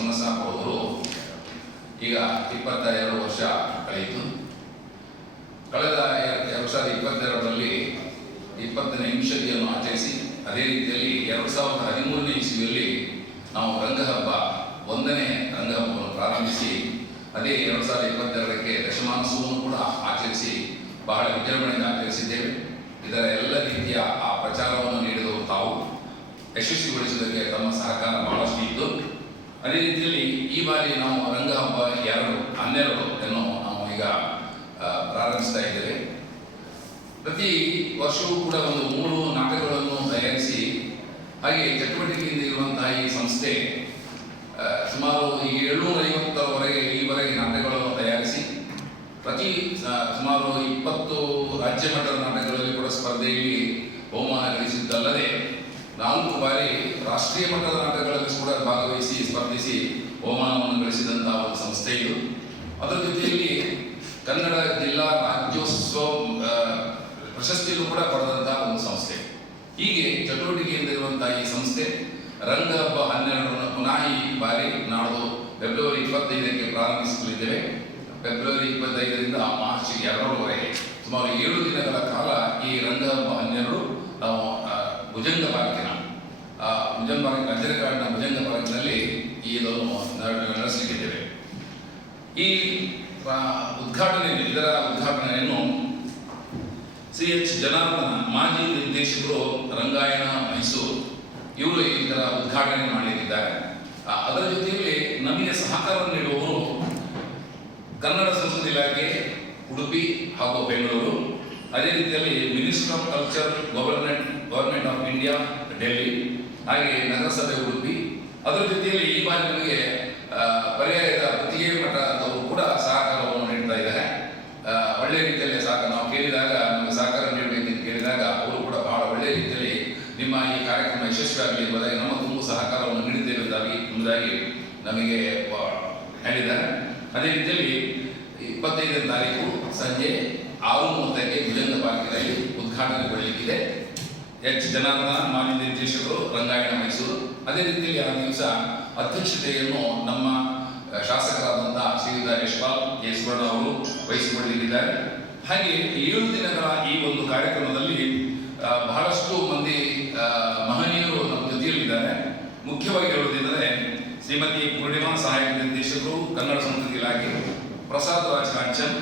ಸುಮನಸ ಅವರು ಈಗ 22 ವರ್ಷ ಕಳೆಯಿತು. ಕಳೆದ 2022ರಲ್ಲಿ 20ನೇ ನಿಮಿಷತೆಯನ್ನು ಆಚರಿಸಿ, ಅದೇ ರೀತಿಯಲ್ಲಿ 2013ನೇ ಇಸ್ವಿಯಲ್ಲಿ ನಾವು ರಂಗಹಬ್ಬ 1ನೇ ರಂಗಹಬ್ಬವನ್ನು ಪ್ರಾರಂಭಿಸಿ, ಅದೇ 2022ಕ್ಕೆ ದಶಮಾನೋತ್ಸವವನ್ನು ಕೂಡ ಆಚರಿಸಿ ಬಹಳ ವಿಜೃಂಭಣೆಯಿಂದ ಆಚರಿಸಿದ್ದೇವೆ. ಇದರ ಎಲ್ಲ ರೀತಿಯ ಆ ಪ್ರಚಾರವನ್ನು ನೀಡಿದವರು ತಾವು ಯಶಸ್ವಿಗೊಳಿಸುವುದಕ್ಕೆ ತಮ್ಮ ಸಹಕಾರ ಬಹಳಷ್ಟು ಇದ್ದು, ಅದೇ ರೀತಿಯಲ್ಲಿ ಈ ಬಾರಿ ನಾವು ರಂಗಹಬ್ಬ 12 ಅನ್ನು ನಾವು ಈಗ ಪ್ರಾರಂಭಿಸ್ತಾ ಇದ್ದೇವೆ. ಪ್ರತಿ ವರ್ಷವೂ ಕೂಡ ಒಂದು 3 ನಾಟಕಗಳನ್ನು ತಯಾರಿಸಿ, ಹಾಗೆ ಚಟುವಟಿಕೆಯಿಂದ ಇರುವಂತಹ ಈ ಸಂಸ್ಥೆ ಸುಮಾರು 750ರವರೆಗೆ ಈವರೆಗೆ ನಾಟಕಗಳನ್ನು ತಯಾರಿಸಿ, ಪ್ರತಿ ಸುಮಾರು 20 ರಾಜ್ಯ ಮಟ್ಟದ ನಾಟಕಗಳಲ್ಲಿ ಕೂಡ ಸ್ಪರ್ಧೆಯಲ್ಲಿ ಬಹುಮಾನ ಗಳಿಸಿದ್ದಲ್ಲದೆ 4 ಬಾರಿ ರಾಷ್ಟ್ರೀಯ ಮಟ್ಟದ ನಾಟಕಗಳಲ್ಲಿ ಕೂಡ ಭಾಗವಹಿಸಿ ಸ್ಪರ್ಧಿಸಿ ಬಹುಮಾನವನ್ನು ಗಳಿಸಿದಂತಹ ಒಂದು ಸಂಸ್ಥೆ ಇದು. ಅದರ ಜೊತೆಯಲ್ಲಿ ಕನ್ನಡ ಜಿಲ್ಲಾ ರಾಜ್ಯೋತ್ಸವ ಪ್ರಶಸ್ತಿಯಲ್ಲೂ ಕೂಡ ಪಡೆದಂತಹ ಒಂದು ಸಂಸ್ಥೆ. ಹೀಗೆ ಚಟುವಟಿಕೆಯಿಂದ ಇರುವಂತಹ ಈ ಸಂಸ್ಥೆ ರಂಗಹಬ್ಬ 12 ಪುನಃ ಈ ಬಾರಿ ನಾಡು ಫೆಬ್ರವರಿ 25ಕ್ಕೆ ಪ್ರಾರಂಭಿಸಲಿದ್ದೇವೆ. ಫೆಬ್ರವರಿ 25ರಿಂದ ಮಾರ್ಚ್ 2ರವರೆಗೆ ಸುಮಾರು 7 ದಿನಗಳ ಕಾಲ ಈ ರಂಗಹಬ್ಬ 12 ನಾವು ಭುಜಂಗ ಪಾರ್ಕಿನ ಅಜ್ಜರಕಾಡಿನ ಭುಜಂಗ ಪಾರ್ಕಿನಲ್ಲಿ ಇದನ್ನು ನಡೆಸಲಿದ್ದೇವೆ. ಈ ಇದರ ಉದ್ಘಾಟನೆಯನ್ನು CH ಜನಾರ್ದನ, ಮಾಜಿ ನಿರ್ದೇಶಕರು, ರಂಗಾಯಣ ಮೈಸೂರು, ಇವರು ಇದರ ಉದ್ಘಾಟನೆ ಮಾಡಲಿದ್ದಾರೆ. ಅದರ ಜೊತೆಯಲ್ಲಿ ನಮಗೆ ಸಹಕಾರ ನೀಡುವವರು ಕನ್ನಡ ಸಂಸ್ಕೃತಿ ಇಲಾಖೆ ಉಡುಪಿ ಹಾಗೂ ಬೆಂಗಳೂರು, ಅದೇ ರೀತಿಯಲ್ಲಿ minister of culture government of India Delhi, ಹಾಗೆ ನಗರಸಭೆ ಉಡುಪಿ. ಅದರ ಜೊತೆಯಲ್ಲಿ ಈ ಬಾರಿ ನಮಗೆ ಪರ್ಯಾಯದ ಗುತ್ತಿಗೆ ಮಠದವರು ಕೂಡ ಸಹಕಾರವನ್ನು ನೀಡ್ತಾ ಇದ್ದಾರೆ. ಒಳ್ಳೆಯ ರೀತಿಯಲ್ಲಿ ನಾವು ಕೇಳಿದಾಗ, ನಮಗೆ ಸಹಕಾರ ನೀಡಬೇಕೆಂದು ಕೇಳಿದಾಗ ಅವರು ಕೂಡ ಬಹಳ ಒಳ್ಳೆಯ ರೀತಿಯಲ್ಲಿ ನಿಮ್ಮ ಈ ಕಾರ್ಯಕ್ರಮ ಯಶಸ್ವಿಯಾಗಲಿ ಎಂಬುದಾಗಿ ನಮ್ಮ ತುಂಬ ಸಹಕಾರವನ್ನು ನೀಡಿದ್ದೇವೆ ಎಂಬುದಾಗಿ ನಮಗೆ ಹೇಳಿದ್ದಾರೆ. ಅದೇ ರೀತಿಯಲ್ಲಿ 25ನೇ ತಾರೀಕು ಸಂಜೆ 6:30ಕ್ಕೆ ಭುಜಂಗ ಪಾರ್ಕಿನಲ್ಲಿ ಉದ್ಘಾಟನೆಗೊಳ್ಳಲಿಕ್ಕಿದೆ. H ಜನಾರ್ದನ, ಮಾಜಿ ನಿರ್ದೇಶಕರು, ರಂಗಾಯಣ ಮೈಸೂರು. ಅದೇ ರೀತಿಯಲ್ಲಿ ಆ ದಿವಸ ಅಧ್ಯಕ್ಷತೆಯನ್ನು ನಮ್ಮ ಶಾಸಕರಾದಂತಹ ಶ್ರೀಯುತ ಯಶ್ಪಾಲ್ ಯೇಸುವರ್ಣ ಅವರು ವಹಿಸಿಕೊಳ್ಳಲಿದ್ದಾರೆ. ಹಾಗೆ 7 ದಿನಗಳ ಈ ಒಂದು ಕಾರ್ಯಕ್ರಮದಲ್ಲಿ ಬಹಳಷ್ಟು ಮಂದಿ ಮಹನೀಯರು ನಮ್ಮ ಜೊತೆಯಲ್ಲಿದ್ದಾರೆ. ಮುಖ್ಯವಾಗಿ ಹೇಳುವುದೆಂದರೆ ಶ್ರೀಮತಿ ಪೂರ್ಣಿಮಾ, ಸಹಾಯಕ ನಿರ್ದೇಶಕರು, ಕನ್ನಡ ಸಂಸ್ಕೃತಿ ಇಲಾಖೆ, ಪ್ರಸಾದ್ ರಾಜ್ ಕಾಂಚನ್,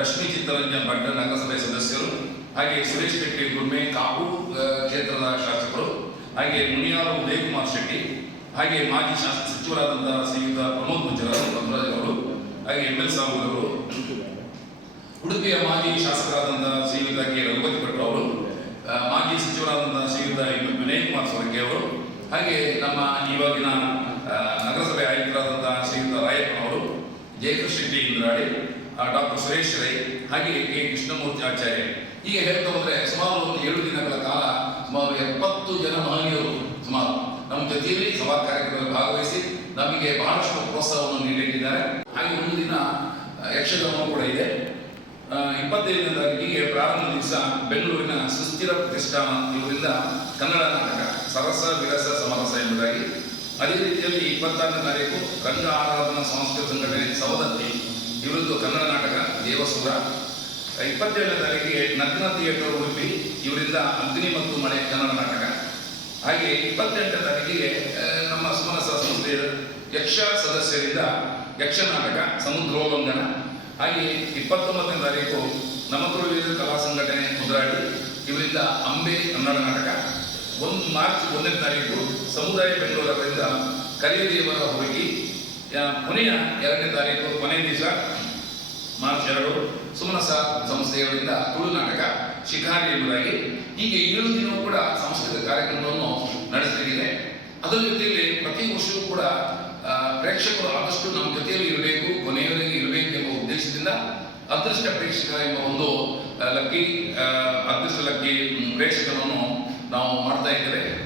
ರಶ್ಮಿ ಚಿತ್ತರಂಜನ್ ಭಟ್, ನಗರಸಭೆ ಸದಸ್ಯರು, ಹಾಗೆ ಸುರೇಶ್ ಶೆಟ್ಟಿ ಗುರ್ಮೆ, ಕಾಪು ಕ್ಷೇತ್ರದ ಶಾಸಕರು, ಹಾಗೆ ಮುನಿಯಾರು ಉದಯಕುಮಾರ್ ಶೆಟ್ಟಿ, ಹಾಗೆ ಮಾಜಿ ಸಚಿವರಾದಂತಹ ಶ್ರೀಯುತ ಪ್ರಮೋದ್ ಮುಜರಾಜ್ ಅವರು, ಹಾಗೆ ML ಸಾಬು ಅವರು, ಉಡುಪಿಯ ಮಾಜಿ ಶಾಸಕರಾದಂತಹ ಶ್ರೀಯುತ ಕೆ ರಘುಪತಿ ಭಟ್ ಅವರು, ಮಾಜಿ ಸಚಿವರಾದಂತಹ ಶ್ರೀಯುತ ವಿನಯ್ ಕುಮಾರ್ ಸೊರಕೆ ಅವರು, ಹಾಗೆ ನಮ್ಮ ಇವಾಗಿನ ನಗರಸಭೆ ಆಯುಕ್ತರಾದಂತಹ ಶ್ರೀಯುತ ರಾಯಪ್ಪನವರು, ಜಯಕೃಷ್ಣ ಶೆಟ್ಟಿ ಇಂದ್ರಾಡಿ, ಡಾಕ್ಟರ್ ಸುರೇಶ್ ರೈ, ಹಾಗೆ ಕೆ ಕೃಷ್ಣಮೂರ್ತಿ ಆಚಾರ್ಯ. ಹೀಗೆ ಹೇಳ್ತಾ ಹೋದರೆ ಸುಮಾರು ಒಂದು 7 ದಿನಗಳ ಕಾಲ ಸುಮಾರು 70 ಜನ ಮಹನೀಯರು ಸುಮಾರು ನಮ್ಮ ಜೊತೆಯಲ್ಲಿ ಸಭಾ ಕಾರ್ಯಕ್ರಮದಲ್ಲಿ ಭಾಗವಹಿಸಿ ನಮಗೆ ಬಹಳಷ್ಟು ಪ್ರೋತ್ಸಾಹವನ್ನು ನೀಡಿದ್ದಾರೆ. ಹಾಗೆ ಒಂದು ದಿನ ಯಕ್ಷಗಾನ ಕೂಡ ಇದೆ. 25ನೇ ತಾರೀಕಿಗೆ ಪ್ರಾರಂಭ ದಿವಸ ಬೆಂಗಳೂರಿನ ಸುಸ್ಥಿರ ಪ್ರತಿಷ್ಠಾನ ಇವರಿಂದ ಕನ್ನಡ ನಾಟಕ ಸರಸ ವಿರಸ ಸಮರಸ ಎಂಬುದಾಗಿ. ಅದೇ ರೀತಿಯಲ್ಲಿ 26ನೇ ತಾರೀಕು ರಂಗ ಆರಾಧನಾ ಸಾಂಸ್ಕೃತಿಕ ಸಂಘಟನೆ ಸವದತ್ತಿ ಇವರದ್ದು ಕನ್ನಡ ನಾಟಕ ದೇವಸೂರ. 27ನೇ ತಾರೀಕಿಗೆ ನಗ್ನ ಥಿಯೇಟರ್ ಉಡುಪಿ ಇವರಿಂದ ಅಗ್ನಿ ಮತ್ತು ಮಳೆ ಕನ್ನಡ ನಾಟಕ. ಹಾಗೆ 28ನೇ ತಾರೀಕಿಗೆ ನಮ್ಮ ಸುಮನಸ ಸಂಸ್ಥೆಯ ಯಕ್ಷ ಸದಸ್ಯರಿಂದ ಯಕ್ಷ ನಾಟಕ ಸಮುದ್ರೋಲ್ಲಂಘನ. ಹಾಗೆ 29ನೇ ತಾರೀಕು ನಮಕುರುಳಿದ ಕಲಾ ಸಂಘಟನೆ ಮುದ್ರಾಡಿ ಇವರಿಂದ ಅಂಬೆ ಕನ್ನಡ ನಾಟಕ. ಮಾರ್ಚ್ 1ನೇ ತಾರೀಕು ಸಮುದಾಯ ಬೆಂಗಳೂರವರಿಂದ ಕರಿಯದೇವರ ಹುಡುಗಿ. ಕೊನೆಯ 2ನೇ ತಾರೀಕು ಕೊನೆಯ ದಿವಸ ಮಾರ್ಚ್ 2 ಸುಮನಸ ಸಂಸ್ಥೆಗಳಿಂದ ತುಳು ನಾಟಕ ಶಿಖಾರಿ ಎಂಬುದಾಗಿ. ಹೀಗೆ 7 ದಿನವೂ ಕೂಡ ಸಾಂಸ್ಕೃತಿಕ ಕಾರ್ಯಕ್ರಮವನ್ನು ನಡೆಸಲಿದೆ. ಅದರ ಜೊತೆಯಲ್ಲಿ ಪ್ರತಿ ವರ್ಷವೂ ಕೂಡ ಪ್ರೇಕ್ಷಕರು ಆದಷ್ಟು ನಮ್ಮ ಜೊತೆಯಲ್ಲಿ ಇರಬೇಕು, ಕೊನೆಯವರೆಗೆ ಇರಬೇಕು ಎಂಬ ಉದ್ದೇಶದಿಂದ ಅದೃಷ್ಟ ಪ್ರೇಕ್ಷಕ ಎಂಬ ಒಂದು ಅದೃಷ್ಟ ಲಕ್ಕಿ ಪ್ರೇಕ್ಷಕರನ್ನು ನಾವು ಮಾಡ್ತಾ ಇದ್ದೇವೆ.